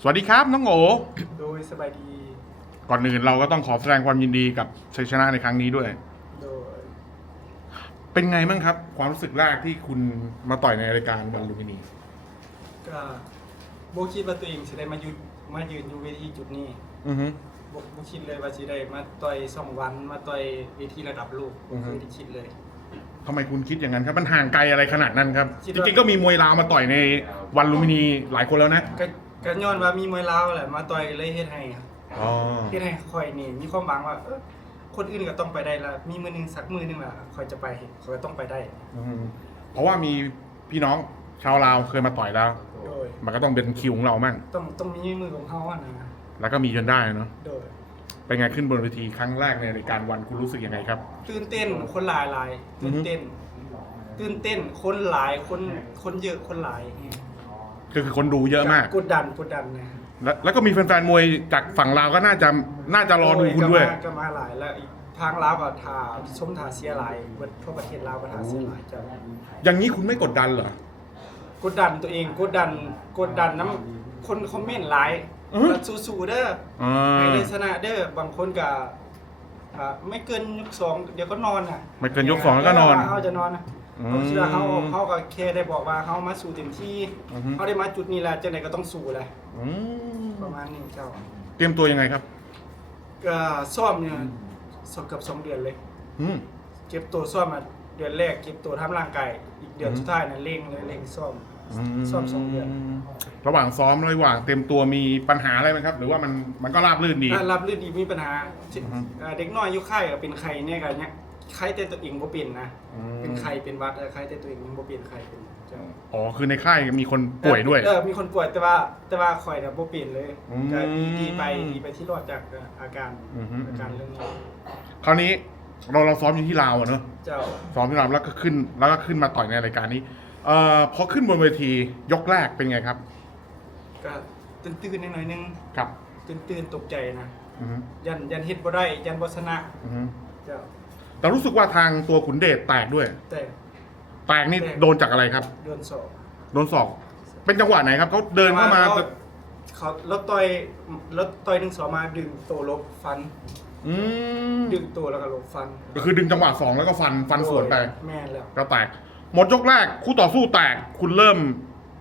สวัสดีครับน้องโอโดยสบายดี ก่อนอื่นเราก็ต้องขอแสดงความยินดีกับชัยชนะในครั้งนี้ด้วย โดย เป็นไงบ้างครับ ความรู้สึกแรกที่คุณมาต่อยในรายการวันลุมพินี ก็โบคิดว่าตัวเองจะได้มายืนมายืนอยู่เวทีจุดนี้อือฮึ โบโบคิดเลยว่าจะได้มาต่อยสองวันมาต่อยเวทีระดับโลกอือฮึ ไม่ได้คิดเลย ทำไมคุณคิดอย่างนั้นครับ มันห่างไกลอะไรขนาดนั้นครับ คิดจว่า ริงๆก็มีมวยลาวมาต่อยในวันลุมพินีหลายคนแล้วนะ ก็ ก็ย้อนว่ามีมวยลาวแหละมาต่อยเลยเฮ็ดให้ครับอ๋อเฮ็ดให้คอยนี่มีความหวังว่าเออคนอื่นก็ต้องไปได้ละมีมือหนึงสักมือหนึงล่ะคอยจะไปคอยก็ต้องไปได้อืมเพราะว่ามีพี่น้องชาวลาวเคยมาต่อยแล้วโดย มันก็ต้องเป็นคิวของเรามั่งต้องต้องมีมือของเขาอะนะแล้วก็มีจนได้เนาะโดย เป็นไงขึ้นบนเวทีครั้งแรกในรายการวันคุณรู้สึกยังไงครับ ตื่นเต้นคนหลายหลายตื่นเต้น ตื่นเต้นคนหลายคนคนเยอะคนหลาย ก็คือคนดูเยอะมาก กดดันกดดันนะแล้วแล้วก็มีแฟนๆมวยจากฝั่งลาวก็น่าจะน่าจะรอดูคุณด้วย ก็มาก็มาหลายแล้วอีกทางลาวก็ทาชมทาเสียหลายเบิดทั่วประเทศลาวก็ทาเสียหลายจ้ะอย่างนี้คุณไม่กดดันเหรอ กดดันตัวเองกดดันกดดันน้ำคนคอมเมนต์หลายอื้อว่าสู้ๆเด้ออ่าให้ได้ชนะเด้อบางคนก็อ่าไม่เกินยกสองเดี๋ยวก็นอนน่ะไม่เกินยกสองแล้วก็นอนเขาจะนอนนะ อืมเขาคิดว่าเขาเขาก็แค่ได้บอกว่าเขามาสู่เต็มที่อือฮึ เขาได้มาจุดนี้แล้วจังไหนก็ต้องสู้แหละอืมประมาณนี้เจ้าเตรียมตัวยังไงครับก็ซ่อมเนี่ยสองเกือบสองเดือนเลย อืม เก็บตัวซ่อมมาเดือนแรกเก็บตัวทำร่างกายอีกเดือนอืม สุดท้ายนะเร่งเลยเร่งซ่อมซ่อมสองเดือนระหว่างซ้อมระหว่างเตรียมตัวมีปัญหาอะไรไหมครับ หรือว่ามันมันก็ราบรื่นดี ถ้ารับรื่นดีมีปัญหาอือฮึ เอ่อเด็กน้อยอายุไข้ก็เป็นไข้เนี่ยกันเนี่ย ไข้แต่ตัวเองบ่เป็นนะอืมเป็นไข้เป็นหวัดเออไข้แต่ตัวเองยังบ่เป็นไข้เป็นเจ้าอ๋อคือในค่ายมีคนป่วยด้วย เออมีคนป่วยแต่ว่าแต่ว่าข่อยเนี่ยบ่เป็นเลยอืมก็ดีดีไปดีไปที่รอดจากอาการอือฮึ อาการเรื่องนี้คราวนี้เราเราซ้อมอยู่ที่ลาวอะเนอะเจ้าซ้อมที่ลาวแล้วก็ขึ้นแล้วก็ขึ้นมาต่อยในรายการนี้เอ่อพอขึ้นบนเวทียกแรกเป็นไงครับก็ตื่นๆหน่อยๆนึงครับตื่นๆตกใจนะอือฮึยันยันเฮ็ดบ่ได้ยันบ่ชนะอือฮึเจ้า แต่รู้สึกว่าทางตัวขุนเดชแตกด้วย แต่แตกนี่แตกโดนจากอะไรครับเดือนสองโดนศอกเป็นจังหวะไหนครับเขาเดินเข้ามาแต่ว่เขารถต่อยรถต่อยหนึ่งสองมาดึงตัวลบฟัน อืมดึงตัวแล้วก็ลบฟันก็คือดึงจังหวะสองแล้วก็ฟันฟันสวนไป แม่นแล้ว ก็แตก หมดยกแรกคู่ต่อสู้แตก คุณเริ่ม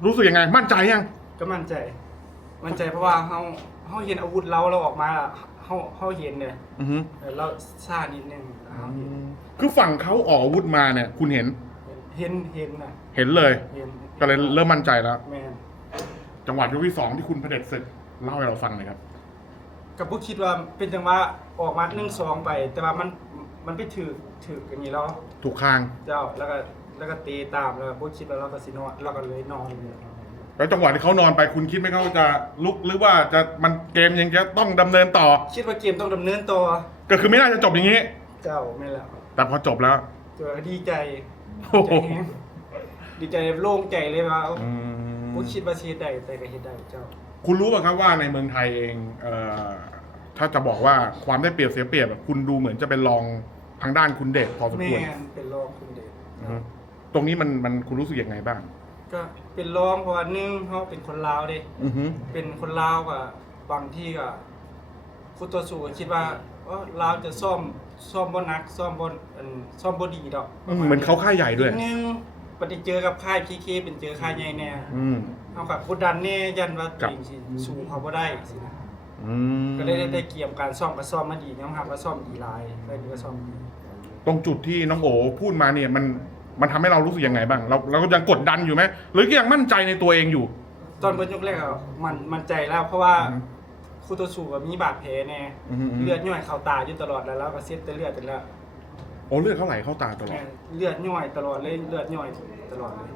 รู้สึกยังไง มั่นใจยัง ก็มั่นใจ มั่นใจเพราะว่าเฮาเฮาเห็นอาวุธเราเราออกมาแล้ว เฮาเฮาเห็นเนี่ยอือฮึเออเราซ่านิดนึงเฮาเห็นคือฝั่งเขาออกอาวุธมาเนี่ย คุณเห็นเห็นเห็นนะเห็นเลย เห็นก็เลยเริ่มมั่นใจแล้ว แม่น จังหวะยกที่สองที่คุณเผด็จศึกเล่าให้เราฟังหน่อยครับ กับผู้คิดว่าเป็นจังหวะออกมาหนึ่งสองไป แต่ว่ามันมันไปถือถืออย่างนี้แล้วถูกคาง เจ้าแล้วก็แล้วก็ตีตามแล้วก็ผู้คิดว่าเราก็สินอนเราก็เลยนอนเลย แล้วจังหวะที่เขานอนไปคุณคิดไหมเขาจะลุกหรือว่าจะมันเกมยังจะต้องดำเนินต่อ คิดว่าเกมต้องดำเนินต่อก็คือไม่น่าจะจบอย่างนี้ เจ้าไม่นแล้วแต่พอจบแล้วเจอดีใจโอ้โหใจแฮงดีใจโล่งใจเลยว่าอืมผู้คิดว่าสิเฮ็ดได้แต่ก็เฮ็ดได้เจ้า คุณรู้ป่ะครับว่าในเมืองไทยเองเอ่อถ้าจะบอกว่าความได้เปรียบเสียเปรียบอะคุณดูเหมือนจะเป็นรองทางด้านคุณเดชพอสมแม่ควรนเป็นรองคุณเดชอือฮึตรงนี้มันมันคุณรู้สึกยังไงบ้าง ก็ เป็นรองเพราะว่าหนึงเฮาเป็นคนลาวเด้อือฮึเป็นคนลาวก็บางที่ก็คู่ต่อสู้ก็คิดว่าเออลาวจะซ่อมซ่อมบ่หนักซ่อมบ่อันซ่อมบ่ดีดอกอืมเหมือนเขาค่ายใหญ่ด้วยอีกหนึงปฏิเจอกับค่าย PK เป็นเจอค่ายใหญ่แน่อืมเฮาก็กดดันแน่ยันว่าครัตัวบเองสิสู้เขาบ่ได้สินะ อืมก็เลยได้ได้เกี่ยมการซ่อมก็ซ่อมมาดียอมรับว่าซ่อมดีหลายได้ดีก็ซ่อมดีตรงจุดที่น้องโอพูดมาเนี่ยมัน มันทำให้เรารู้สึกยังไงบ้าง เราเราก็ยังกดดันอยู่ไหมหรือยังมั่นใจในตัวเองอยู่ ตอนเบิ่งยกแรกอะมันมันใจแล้วเพราะว่าอือฮึคู่ต่อสู้ก็มีบาดแผลแน่อือฮึอือฮึเลือดย่อยเข้าตาอยู่ตลอดแล้วแล้วก็เสียแต่เลือดแต่ละโอ้เลือดเขาไหลเข้าตาตลอดเลือดย่อยตลอดเลยเลือดย่อยตลอดเลย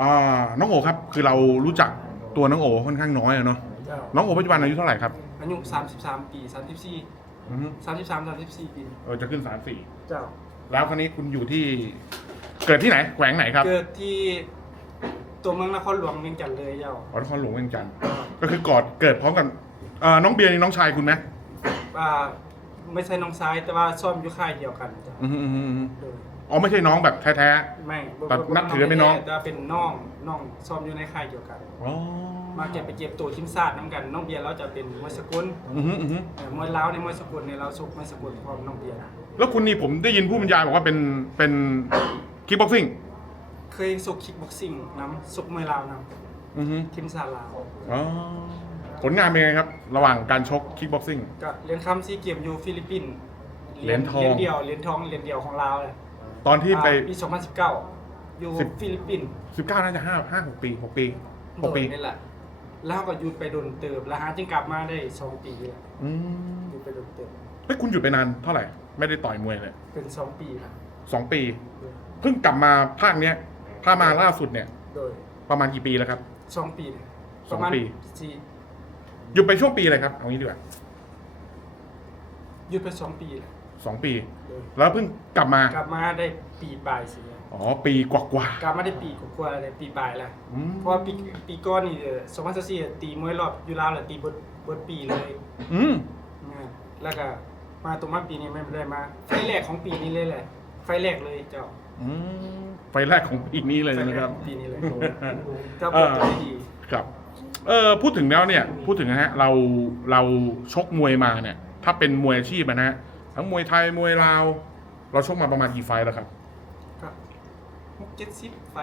อ่าน้องโอครับ คือเรารู้จักตัวน้องโอค่อนข้างน้อยอะเนาะเจ้าน้องโอปัจจุบันอายุเท่าไหร่ครับอายุ33 ปี 34 อือฮึ33 34 ปี เออจะขึ้นสามสี่เจ้า แล้วคราวนี้คุณอยู่ที่เกิดที่ไหนแขวงไหนครับเกิดที่ตัวเมืองนครหลวงเวียงจันทร์เลยเจ้าอ๋อนครหลวงเวียงจันทร์ก็คือกอดเกิดพร้อมกันเอ่อน้องเบียร์นี่น้องชายคุณไหมอ่าไม่ใช่น้องซ้ายแต่ว่าซ่อมอยู่ค่ายเดียวกันเจ้าอือฮึอือฮึอือฮึโดยอ๋อไม่ใช่น้องแบบแท้ ไม่บ่แต่บ่นับถือเป็นน้อง แต่เป็นน้องน้องซ่อมอยู่ในค่ายเดียวกัน ๆอ๋อมาเก็บไปเก็บตัวทีมชาติน้ำกันน้องเบียร์เราจะเป็นมวยสกุลอือฮึอือฮึเอ่อมวยลาวในมวยสกุลในเราชกมวยสกุลพร้อมน้องเบียร์ แล้วคุณนี่ผมได้ยินผู้บรรยายบอกว่าเป็นเป็นคิกบ็อกซิ่งเคยชกคิกบ็อกซิ่งน้ำชกมวยลาวน้อือฮึำทีมชาติลาวอ๋อผลงานเป็นไงครับ ระหว่างการชกคิกบ็อกซิ่ง ก็เหรียญคำซีเกมอยู่ฟิลิปปินส์เหรียญทอง เหรียญเดียวเหรียญทองเหรียญเดียวของลาวเลยตอนที่ไป อ่าปี 2019 อยู่สิบ ฟิลิปปินส์19น่าจะห้าห้าหกปีหกปีหกปีโดยนี่แหละ แล้วก็หยุดไปโดนเติบแล้วฮะจึงกลับมาได้สองปีแล้วอืมหยุดไปโดนเติบเฮ้ยคุณหยุดไปนานเท่าไหร่ ไม่ได้ต่อยมวยเลยเป็นสองปีครับสองปี เพิ่งกลับมาภาคเนี้ยภาคมาล่าสุดเนี่ย โดยประมาณกี่ปีแล้วครับ สองปีเลยสองประมาณปีสี่หยุดไปช่วงปีอะไรครับเอางี้ดีกว่าหยุดไปสองปีเลยสองปี โดยแล้วเพิ่งกลับมากลับมาได้ปีปลายสิอ๋อปีกว่ากลับมาได้ปีกว่าๆเลยปีปลายแล้วๆอืมเพราะว่าปีปีก่อนนี่สองพันสี่ตีมวยรอบอยูราวเลยตีเบดเบดปีเลยอืม นะแล้วก็ มาตรงมาปีนี้ไม่ได้มา ไฟแรกของปีนี้เลยแหละ ไฟแรกเลยเจ้าอืมไฟแรกของปีนี้เลยไฟแรนะกครับของปีนี้เลยเจ้าเอเปิอดตัวได้ดี ครับ เออพูดถึงแล้วเนี่ย พูดถึงนะฮะ เรา เราชกมวยมาเนี่ย ถ้าเป็นมวยอาชีพอะนะฮะ ทั้งมวยไทย มวยลาว เราชกมาประมาณกี่ไฟต์แล้วครับก็หกเจ็ดสิบไฟ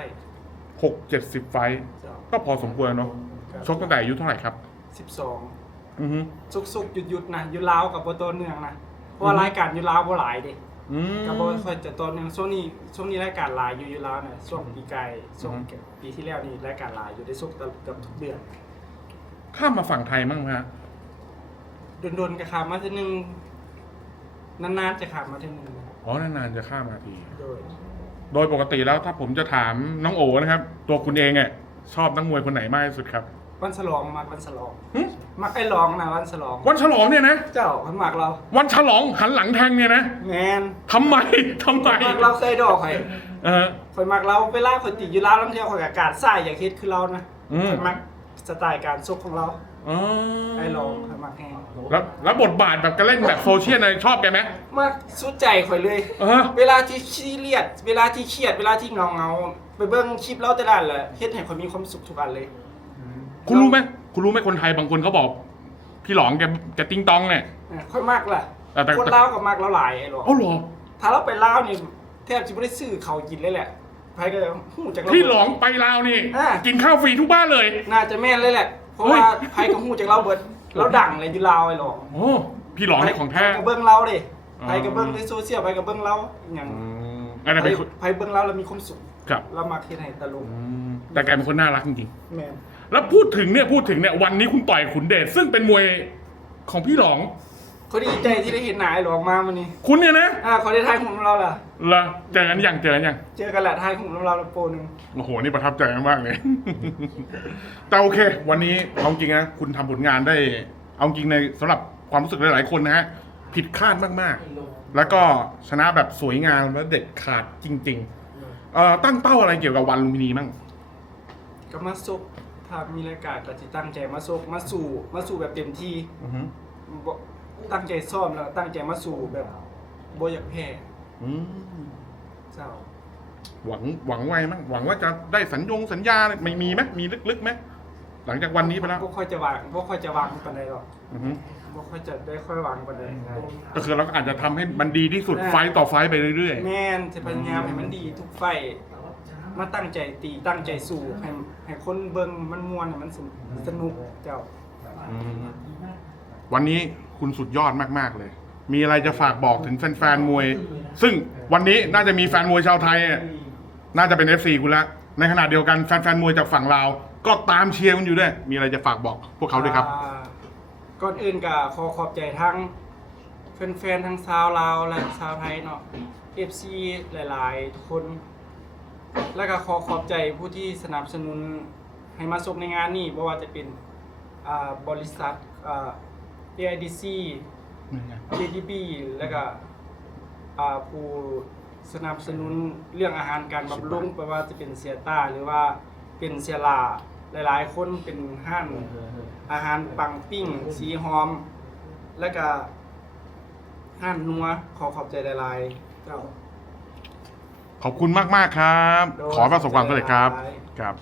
หกเจ็ดสิบไฟต์เจ้าก็พอสมควรเนาะ ชกตั้งแต่อายุเท่าไหร่ครับ สิบสองอือฮึ สุกสุกหยุดหยุดๆนะอยูราวกับโบโตเนืองนะเพ ราะว่ารายการอยูราวบ่หลายเดิอืมกับโบค่อยจะตัวเนืองช่วงนี้ช่วงนี้รายการหลายอยู่อยูราวเนี่ยช่วงปีกายช่วงอืม ปีที่แล้วนี่รายการหลายอยู่ได้สุกเกือบทุกเดือนข้ามมาฝั่งไทยมั้งฮะโดนๆกระขามาทีนึงนานๆจะขามาทีนึงอ๋อนานๆจะข้ามมาที โดยโดยปกติแล้วถ้าผมจะถามน้องโอนะครับ ตัวคุณเองอะชอบนักมวยคนไหนมากที่สุดครับ วันฉลองมาวันฉลองหึมักไอ้ร้องนะวันฉลอง วันฉลองเนี่ยนะ เจ้าพันมักเรา วันฉลองหันหลังแทงเนี่ยนะแมนทำไมทำไมมักเราเคยดอกข่อยเออ ข่อยมักเราเวลาข่อยติดอยู่แล้วลำเที่ยวข่อยกับการใส่อย่างเฮ็ดคือเรานะอืม ข่อยมักสไตล์การซกของเราอ๋อไอ้ร้องข่อยมักแฮงแล้วแล้วบทบาทแบบการเล่นแบบโซเชียลอะไรชอบแกไหมมักสุดใจข่อยเลย เออ เวลาที่ขี้เลียด เวลาที่เครียด เวลาที่เงาเงาๆไปเบิ่งคลิปเราแต่ละอันแหละเฮ็ดให้ข่อยมีความสุขทุกอันเลย คุณรู้ไหมคุณรู้ไหมคนไทยบางคนเขาบอก พี่หลองแกแกติงตองเนี่ยเออค่อยมากล่ะแต่แต่คนลาวกับมากแล้วหลายไอ้หรอเอ้าเหรอถ้าเราไปลาวนี่แทบจะไม่ได้ซื้อเขาวกินเลยแหละไผก็หูจากเรา พี่หลองไปลาวนี่ อ่ากินข้าวฟรีทุกบ้านเลย น่าจะแม่นเลยแหละ เพราะเฮ้ยว่าไผก็หูจากเราเบิดเราดังเลยอยู่ลาวไอ้หรอโอ้พี่หลองนี่ของแท้ ไผก็เบิ่งเราดิอ๋อไผก็เบิ่งในโซเชียลไผก็เบิ่งเราอหย่างอืมอันนั้นไผเป็นคนไผเบิ่งเราแล้วมีความสุขครับเรามักเฮ็ดให้ตลกอืมแต่แกเป็นคนน่ารักจริงแม่นๆ แล้วพูดถึงเนี่ยพูดถึงเนี่ยวันนี้คุณต่อยขุนเดชซึ่งเป็นมวยของพี่หลอง เขาดีใจที่ได้เห็นหน้าไอ้หลองมามื้อนี้ คุณเนี่ยนะอ่าเขาได้ทายหุ่นเราล่ะเหรอเจอกันยังเจอกันยังเจอกันแหละทายหุ่นเราละโปรหนึงโอ้โหนี่ประทับใจมากเลย แต่โอเค วันนี้เอาจริงนะคุณทำผลงานได้ เอาจริงในสำหรับความรู้สึกหลายๆคนนะฮะผิดคาดมากๆ แล้วก็ชนะแบบสวยงามและเด็ดขาดจริง ๆ เอ่อตั้งเป้าอะไรเกี่ยวกับวันลุมพินีมั่ง ก็มาซุก ถ้ามีรายการก็สิตั้งใจมาซุกมาสู่มาสู่แบบเต็มที่อือฮึบ่ตั้งใจซ้อมแล้วตั้งใจมาสู่แบบบ่อยากแพ้อืมเจ้า หวังหวังไว้มั่งหวังว่าจะได้สัญญงสัญญาอะไรไม่มีไหมมีลึกๆไหมหลังจากวันนี้ไปแล้ว บ่ค่อยจะวางบ่ค่อยจะวางปานใดหรอกอือฮึบ่ค่อยจะได้ค่อยวางปานใดก็คือเราก็อาจจะทำให้มันดีที่สุดอ่าไฟต์ต่อไฟต์ไปเรื่อย แม่นจะพยายามให้มันดีทุกไฟท์ มาตั้งใจตีตั้งใจสู้ให้ให้คนเบิ่งมันม่วนให้มันสนุกสนุกเจ้าๆอืมวันนี้คุณสุดยอดมาก ๆ เลย มีอะไรจะฝากบอกถึงแฟนๆมวย ซึ่งวันนี้น่าจะมีแฟนมวยชาวไทยเนี่ยน่าจะเป็น FC คุณละในขณะเดียวกันแฟนๆมวยจากฝั่งลาว ก็ตามเชียร์คุณอยู่ด้วย มีอะไรจะฝากบอกพวกเขาด้วยครับ อ่าก่อนอื่นก็ขอขอบใจทั้งแฟนๆทั้งชาวลาวและชาวไทยเนาะ FC หลายๆทุกคน แล้วก็ขอขอบใจผู้ที่สนับสนุนให้มาชมในงานนี้บ่ว่าจะเป็นอ่าบริษัทอ่า AIDC JDB แล้วก็อ่าผู้สนับสนุนเรื่องอาหารการบำรุงไม่ว่าจะเป็นเสียต้าหรือว่าเป็นเสียลาหลาย ๆ คนเป็นห้านอาหารปังปิ้ง สีหอม แล้วก็ห้านนัวขอขอบใจหลาย ๆ เจ้า ขอบคุณมาก ๆ ครับโดยขอประสบความสำเร็จครับขอบใจหลายครับ